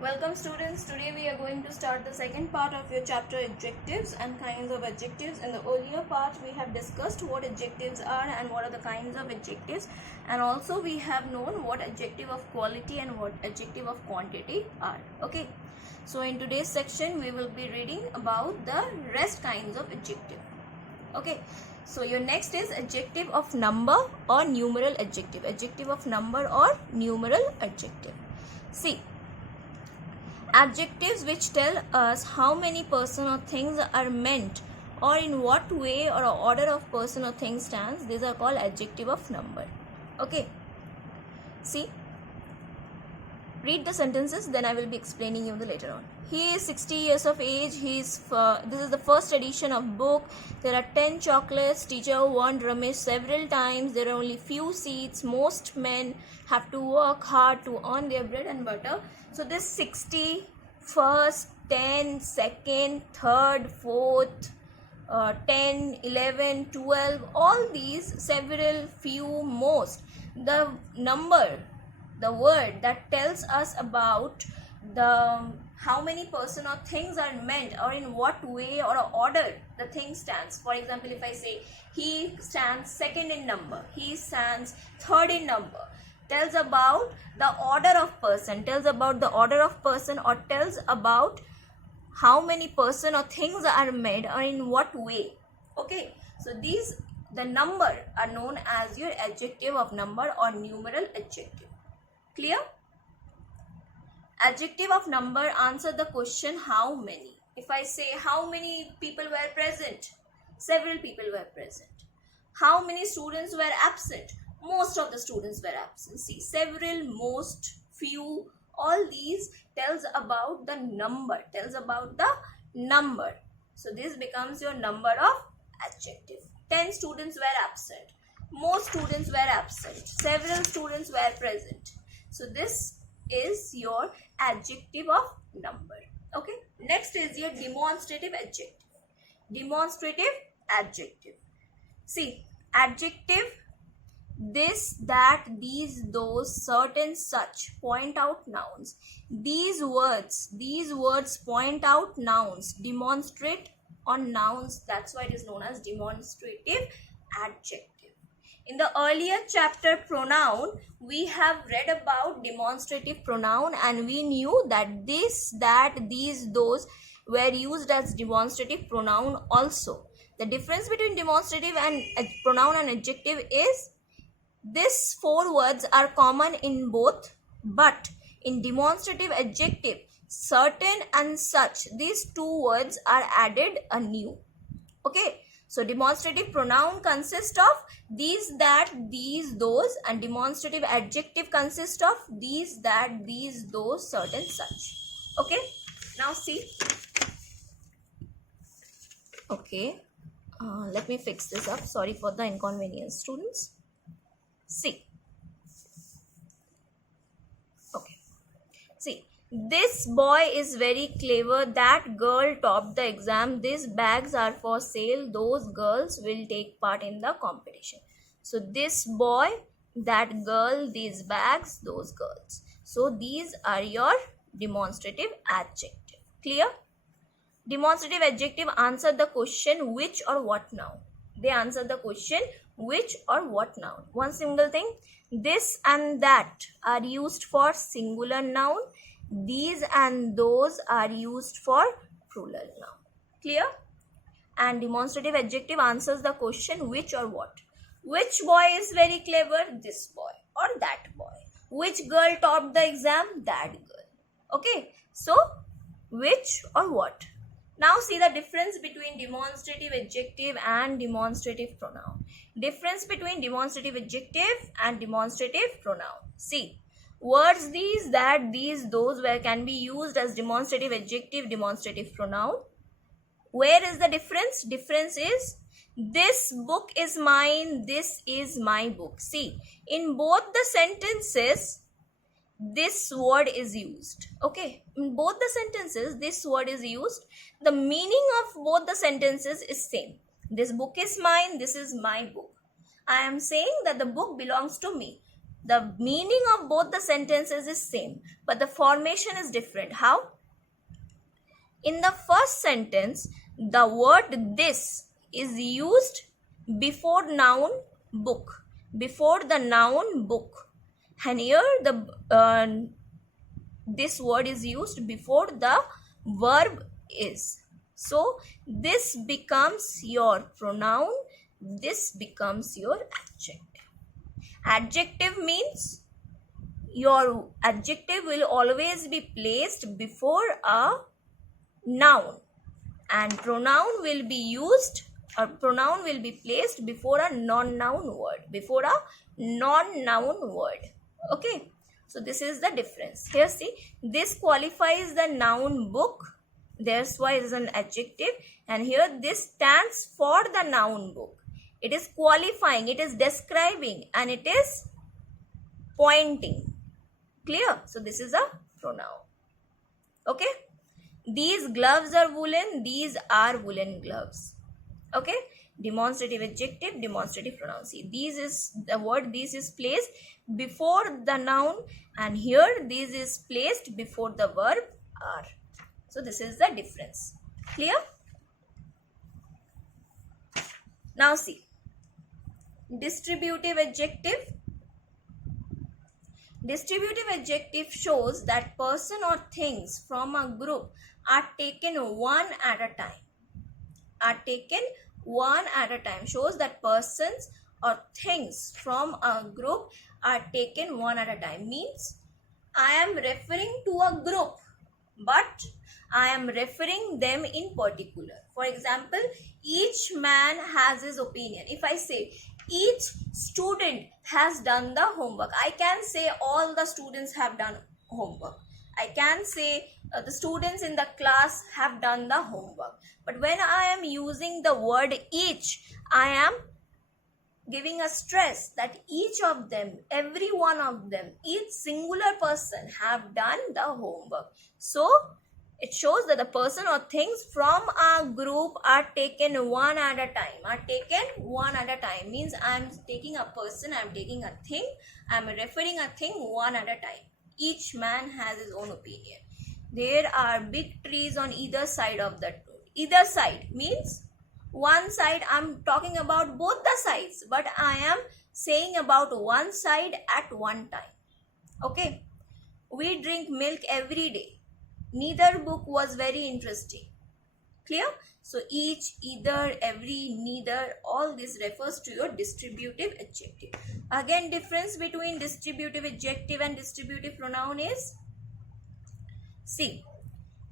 Welcome students. Today we are going to start the second part of your chapter adjectives and kinds of adjectives. In the earlier part we have discussed what adjectives are and what are the kinds of adjectives, and also we have known what adjective of quality and what adjective of quantity are. Okay, so in today's section we will be reading about the rest kinds of adjective. Okay, so your next is adjective of number or numeral adjective. Adjective of number or numeral adjective. See, adjectives which tell us how many person or things are meant or in what way or order of person or thing stands, these are called adjective of number. Okay, see, read the sentences, then I will be explaining you the later on. He is 60 years of age. This is the first edition of book. There are 10 chocolates. Teacher warned Ramesh several times. There are only few seats. Most men have to work hard to earn their bread and butter. So this 60, first, 10, second, third, fourth, 10, 11, 12, all these, several, few, most. The number, the word that tells us about the how many person or things are meant or in what way or order the thing stands. For example, if I say he stands second in number, he stands third in number, tells about the order of person, tells about the order of person, or tells about how many person or things are made or in what way. Okay, so these, the number, are known as your adjective of number or numeral adjective. Clear? Adjective of number answer the question how many. If I say how many people were present, several people were present. How many students were absent? Most of the students were absent. See, several, most, few, all these tells about the number, tells about the number. So this becomes your number of adjective. 10 students were absent. Most students were absent. Several students were present. So this is your adjective of number. Okay, next is your demonstrative adjective. Demonstrative adjective. See, adjective this, that, these, those, certain, such point out nouns. These words point out nouns, demonstrate on nouns. That's why it is known as demonstrative adjective. In the earlier chapter pronoun, we have read about demonstrative pronoun and we knew that this, that, these, those were used as demonstrative pronoun also. The difference between demonstrative and pronoun and adjective is these four words are common in both, but in demonstrative adjective, certain and such, these two words are added anew. Okay, so demonstrative pronoun consists of these, that, these, those, and demonstrative adjective consists of these, that, these, those, certain, such. Okay, now see. Okay, let me fix this up. Sorry for the inconvenience, students. See. Okay. See, this boy is very clever. That girl topped the exam. These bags are for sale. Those girls will take part in the competition. So this boy, that girl, these bags, those girls. So these are your demonstrative adjective. Clear? Demonstrative adjective answer the question which or what noun. They answer the question which or what noun. One single thing, this and that are used for singular noun. These and those are used for plural noun. Clear? And demonstrative adjective answers the question which or what. Which boy is very clever? This boy or that boy. Which girl topped the exam? That girl. Okay, so which or what. Now see the difference between demonstrative adjective and demonstrative pronoun. Difference between demonstrative adjective and demonstrative pronoun. See, words these, that, these, those can be used as demonstrative adjective, demonstrative pronoun. Where is the difference? Difference is this book is mine, this is my book. See, in both the sentences, this word is used. Okay, in both the sentences this word is used. The meaning of both the sentences is same. This book is mine, this is my book. I am saying that the book belongs to me. The meaning of both the sentences is same, but the formation is different. How? In the first sentence, the word this is used before noun book, before the noun book. And here this word is used before the verb is. So this becomes your pronoun, this becomes your adjective. Adjective means your adjective will always be placed before a noun, and pronoun will be used, or pronoun will be placed before a non-noun word, before a non-noun word. Okay, so this is the difference. Here see, this qualifies the noun book, that's why it is an adjective, and here this stands for the noun book. It is qualifying, it is describing, and it is pointing. Clear? So this is a pronoun. Okay, these gloves are woolen, these are woolen gloves. Okay, demonstrative adjective, demonstrative pronoun. See, these is the word, this is placed before the noun, and here this is placed before the verb are. So this is the difference. Clear? Now see, distributive adjective. Distributive adjective shows that person or things from a group are taken one at a time. Are taken one at a time. Shows that persons or things from a group are taken one at a time. Means I am referring to a group, but I am referring them in particular. For example, each man has his opinion. If I say each student has done the homework, I can say all the students have done homework. I can say the students in the class have done the homework. But when I am using the word each, I am giving a stress that each of them, every one of them, each singular person have done the homework. So it shows that the person or things from a group are taken one at a time. Are taken one at a time means I am taking a person, I am taking a thing, I am referring a thing one at a time. Each man has his own opinion. There are big trees on either side of the road. Either side means one side, I am talking about both the sides, but I am saying about one side at one time. Okay. We drink milk every day. Neither book was very interesting. Clear? So each, either, every, neither, all this refers to your distributive adjective. Again, difference between distributive adjective and distributive pronoun is, see,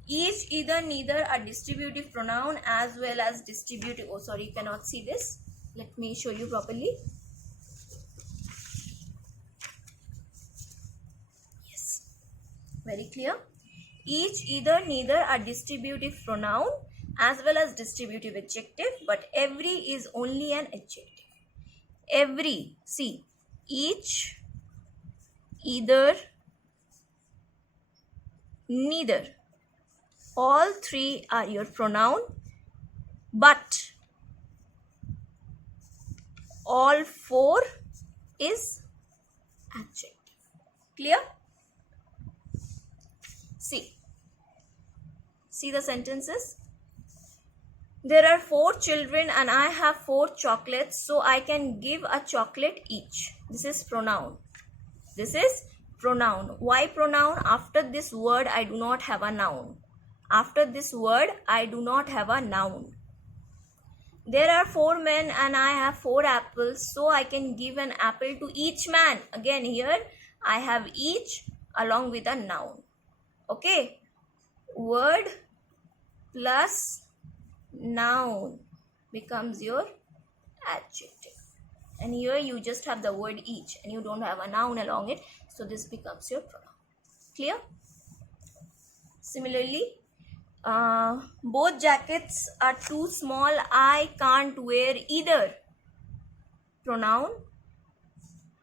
each, either, neither are distributive pronoun as well as distributive. Oh, sorry, you cannot see this. Let me show you properly. Yes, very clear. Each, either, neither are distributive pronoun as well as distributive adjective, but every is only an adjective. Every, see, each, either, neither, all three are your pronoun, but all four is adjective. Clear? See the sentences. There are 4 children and I have 4 chocolates, so I can give a chocolate each. This is pronoun. This is pronoun. Why pronoun? After this word, I do not have a noun. After this word, I do not have a noun. There are 4 men and I have 4 apples, so I can give an apple to each man. Again, here I have each along with a noun. Okay. Word plus noun becomes your adjective. And here you just have the word each and you don't have a noun along it. So this becomes your pronoun. Clear? Similarly, both jackets are too small. I can't wear either. Pronoun.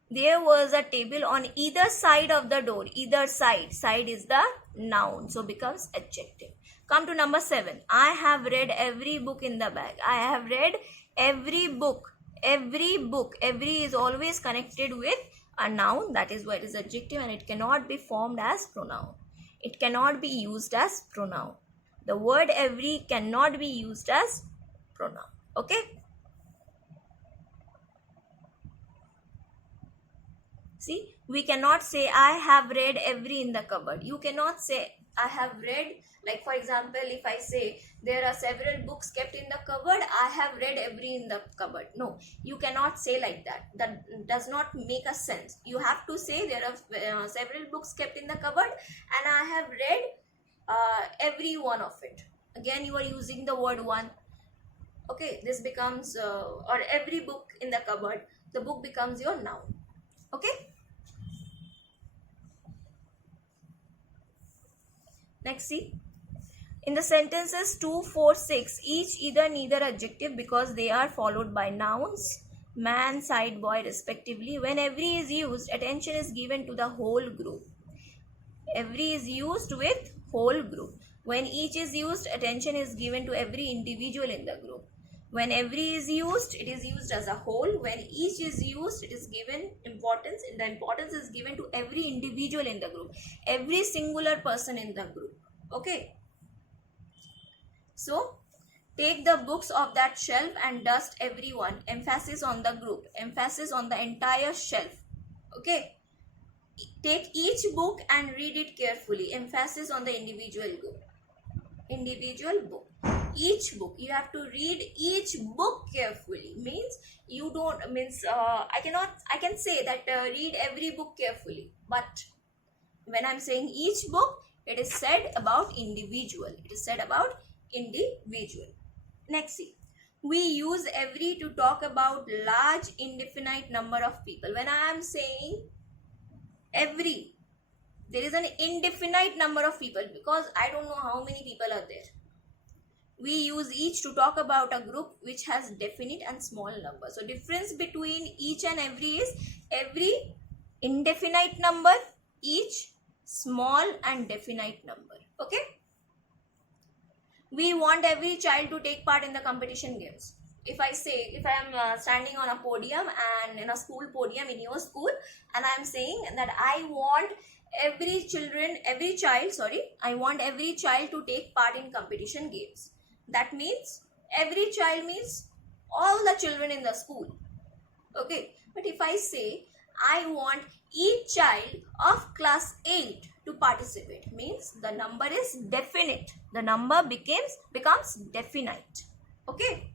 There was a table on either side of the door. Either side. Side is the noun. So becomes adjective. Come to number 7. I have read every book in the bag. I have read every book. Every book. Every is always connected with a noun, that is why it is adjective, and it cannot be formed as pronoun. It cannot be used as pronoun. The word every cannot be used as pronoun. Okay. See, we cannot say I have read every in the cupboard. You cannot say I have read, like for example, if I say there are several books kept in the cupboard, I have read every in the cupboard. No, you cannot say like that. That does not make a sense. You have to say there are several books kept in the cupboard and I have read every one of it. Again, you are using the word one. Okay, this becomes, or every book in the cupboard, the book becomes your noun. Okay. Next, see. In the sentences 2, 4, 6, each either neither adjective because they are followed by nouns, man, side, boy respectively. When every is used, attention is given to the whole group. Every is used with whole group. When each is used, attention is given to every individual in the group. When every is used, it is used as a whole. When each is used, it is given importance. And the importance is given to every individual in the group. Every singular person in the group. Okay. So, take the books of that shelf and dust everyone. Emphasis on the group. Emphasis on the entire shelf. Okay. Take each book and read it carefully. Emphasis on the individual group. Individual book. Each book, you have to read each book carefully. Means you don't, I can say that read every book carefully, but when I'm saying each book, it is said about individual. It is said about individual. Next, see, we use every to talk about large indefinite number of people. When I am saying every, there is an indefinite number of people because I don't know how many people are there. We use each to talk about a group which has definite and small number. So difference between each and every is every indefinite number, each small and definite number. Okay. We want every child to take part in the competition games. If I say, if I am standing on a podium and in a school podium in your school, and I am saying that I want every child to take part in competition games. That means every child means all the children in the school. Okay. But if I say I want each child of class 8 to participate, means the number is definite. The number becomes definite. Okay.